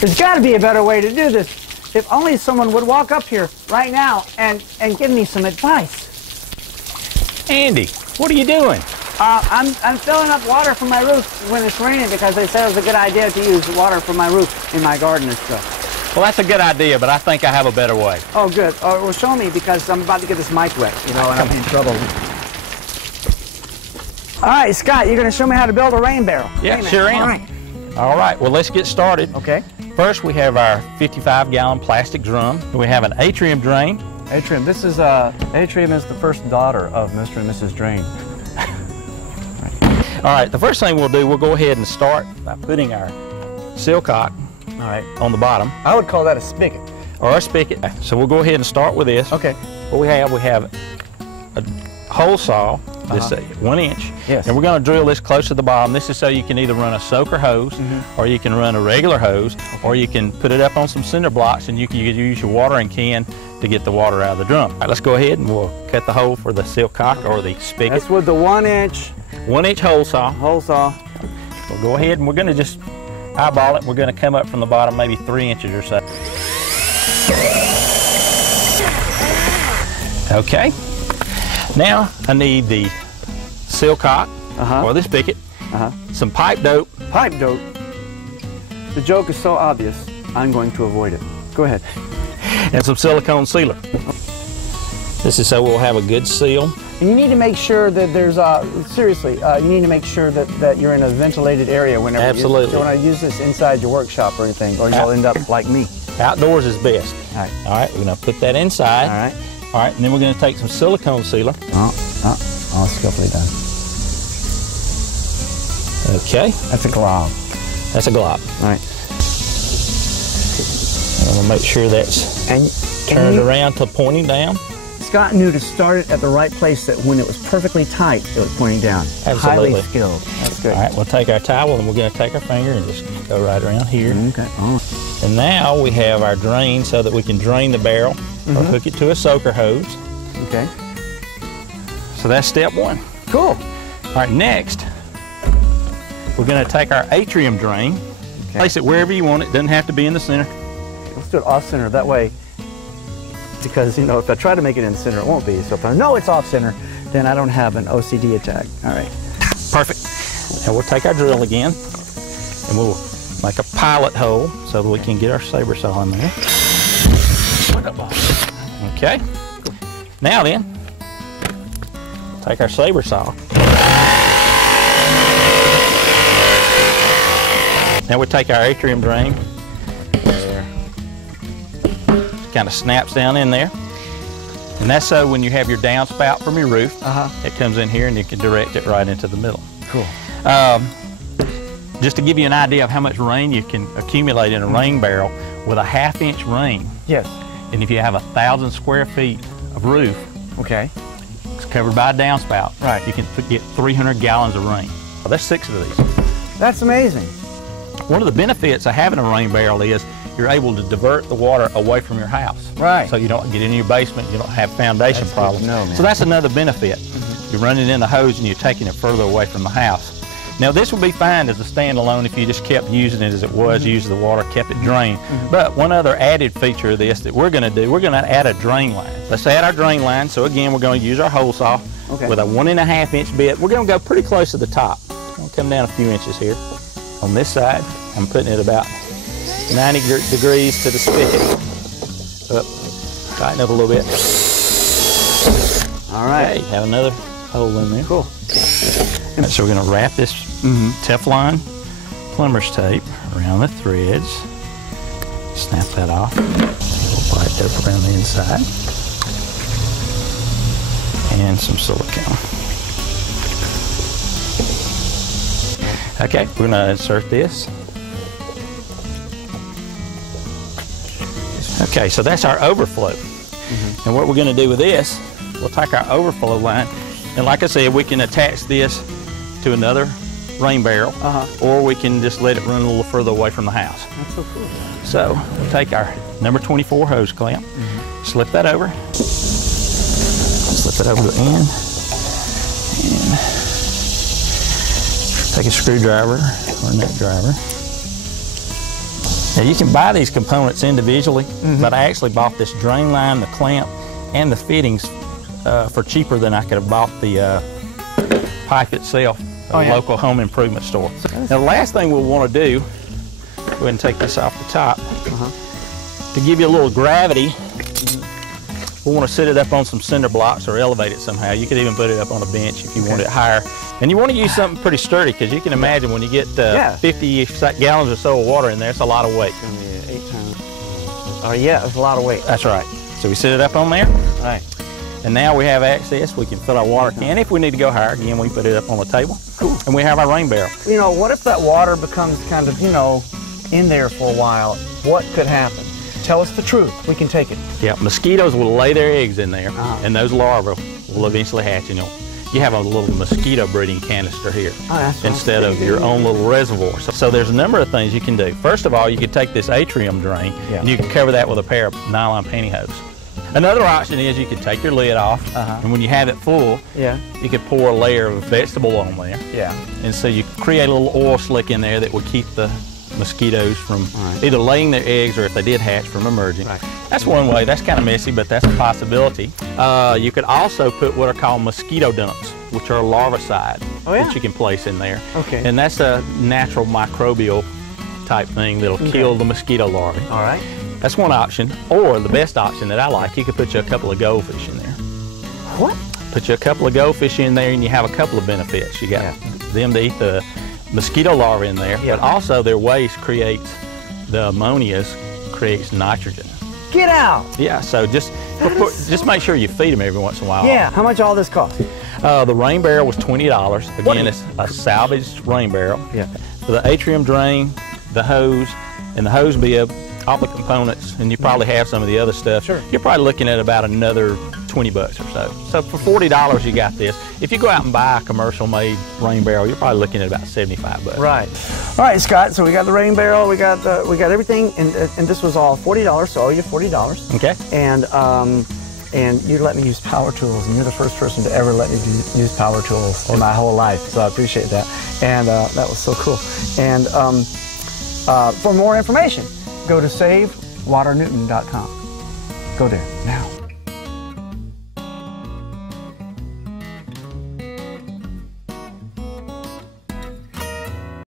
There's got to be a better way to do this. If only someone would walk up here right now and give me some advice. Andy, what are you doing? I'm filling up water from my roof when it's raining because they said it was a good idea to use water from my roof in my garden and stuff. Well, that's a good idea, but I think I have a better way. Oh, good. Well, show me because I'm about to get this mic wet, you know, and I'm in trouble. All right, Scott, you're going to show me how to build a rain barrel. Yeah, sure am. All right. All right, well, let's get started. Okay. First, we have our 55-gallon plastic drum. We have an atrium drain. Atrium. This is Atrium is the first daughter of Mr. and Mrs. Drain. All right, the first thing we'll do, we'll go ahead and start by putting our silcock on the bottom. I would call that a spigot. Or a spigot. So we'll go ahead and start with this. Okay. What we have a hole saw, this 1 inch. Yes. And we're going to drill this close to the bottom. This is so you can either run a soaker hose, or you can run a regular hose, or you can put it up on some cinder blocks and you can use your watering can to get the water out of the drum. All right, let's go ahead and we'll cut the hole for the silcock or the spigot. That's with the 1 inch. 1 inch hole saw. Hole saw. We'll go ahead and we're going to just eyeball it. We're going to come up from the bottom maybe 3 inches or so. Okay. Now I need the silcock or the spigot, some pipe dope. Pipe dope. The joke is so obvious, I'm going to avoid it. Go ahead. And some silicone sealer. This is so we'll have a good seal. And you need to make sure that there's, seriously, you need to make sure that you're in a ventilated area whenever Absolutely. you want to use this inside your workshop or anything, or you'll end up like me. Outdoors is best. All right. All right, we're going to put that inside. All right. All right, and then we're going to take some silicone sealer. All skillfully done. Okay. That's a glob. That's a glob. All right. I'm going to make sure that's turned around to pointing down. Scott knew to start it at the right place, that when it was perfectly tight, it was pointing down. Absolutely. Highly skilled. That's good. All right, we'll take our towel and we're going to take our finger and just go right around here. Okay. Oh. And now we have our drain so that we can drain the barrel or hook it to a soaker hose. Okay. So that's step one. Cool. All right, next, we're going to take our atrium drain, place it wherever you want it. Doesn't have to be in the center. Let's do it off center. That way, because, you know, if I try to make it in the center, it won't be. So if I know it's off center, then I don't have an OCD attack. All right. Perfect. Now we'll take our drill again and we'll make a pilot hole so that we can get our saber saw in there. Okay. Now then, take our saber saw. Now we take our atrium drain. Kind of snaps down in there. And that's so when you have your downspout from your roof, it comes in here and you can direct it right into the middle. Cool. Just to give you an idea of how much rain you can accumulate in a rain barrel, with a 1/2 inch rain. Yes. And if you have 1,000 square feet of roof, Okay. it's covered by a downspout. Right. You can get 300 gallons of rain. Well, that's 6 of these. That's amazing. One of the benefits of having a rain barrel is you're able to divert the water away from your house. Right. So you don't get in your basement, you don't have foundation problems. No, man. So that's another benefit. You're running in the hose and you're taking it further away from the house. Now this would be fine as a standalone if you just kept using it as it was, used the water, kept it drained. But one other added feature of this that we're going to do, we're going to add a drain line. Let's add our drain line. So again, we're going to use our hole saw with a 1.5 inch bit. We're going to go pretty close to the top. I'll come down a few inches here. On this side, I'm putting it about 90 degrees to the spigot. Up, tighten up a little bit. All right. Okay, have another hole in there. Cool. Right, so we're going to wrap this Teflon plumber's tape around the threads. Snap that off. A little pipe dope around the inside. And some silicone. Okay, we're going to insert this. Okay, so that's our overflow. And what we're going to do with this, we'll take our overflow line, and like I said, we can attach this to another rain barrel, or we can just let it run a little further away from the house. That's so cool. So we'll take our number 24 hose clamp, slip that over, slip it over the end, and take a screwdriver or a nut driver, Now you can buy these components individually, but I actually bought this drain line, the clamp, and the fittings for cheaper than I could have bought the pipe itself at a local home improvement store. Now the last thing we'll want to do, go ahead and take this off the top, to give you a little gravity, we'll want to set it up on some cinder blocks or elevate it somehow. You could even put it up on a bench if you want it higher. And you want to use something pretty sturdy, because you can imagine when you get 50 gallons or so of water in there, it's a lot of weight. Yeah, 8 times. Oh yeah, it's a lot of weight. That's right. So we set it up on there. Right. And now we have access. We can fill our water can. If we need to go higher, again, we put it up on the table. Cool. And we have our rain barrel. You know, what if that water becomes kind of, you know, in there for a while? What could happen? Tell us the truth. We can take it. Yeah, mosquitoes will lay their eggs in there, and those larvae will eventually hatch. And you have a little mosquito breeding canister here instead of your own little reservoir. So there's a number of things you can do. First of all, you could take this atrium drain, and you can cover that with a pair of nylon pantyhose. Another option is you could take your lid off, and when you have it full, you could pour a layer of vegetable on there. And so you create a little oil slick in there that will keep the mosquitoes from either laying their eggs, or if they did hatch, from emerging. That's one way. That's kind of messy, but that's a possibility. You could also put what are called mosquito dumps, which are larvicide that you can place in there. And that's a natural microbial type thing that'll kill the mosquito larvae. That's one option. Or the best option that I like, you could put you a couple of goldfish in there. What? Put you a couple of goldfish in there, and you have a couple of benefits. You got them to eat the mosquito larvae in there, but also their waste creates, the ammonia creates nitrogen. Get out! Yeah, so just make sure you feed them every once in a while. Yeah, how much all this cost? The rain barrel was $20. Again, it's a salvaged rain barrel. For the atrium drain, the hose, and the hose bib, all the components, and you probably have some of the other stuff. You're probably looking at about another $20 or so. So for $40, you got this. If you go out and buy a commercial-made rain barrel, you're probably looking at about $75. Right. All right, Scott. So we got the rain barrel, we got everything, and this was all $40. So I owe you $40. Okay. And you let me use power tools, and you're the first person to ever let me use power tools in my whole life. So I appreciate that. And that was so cool. And for more information, go to SaveWaterNewton.com. Go there now.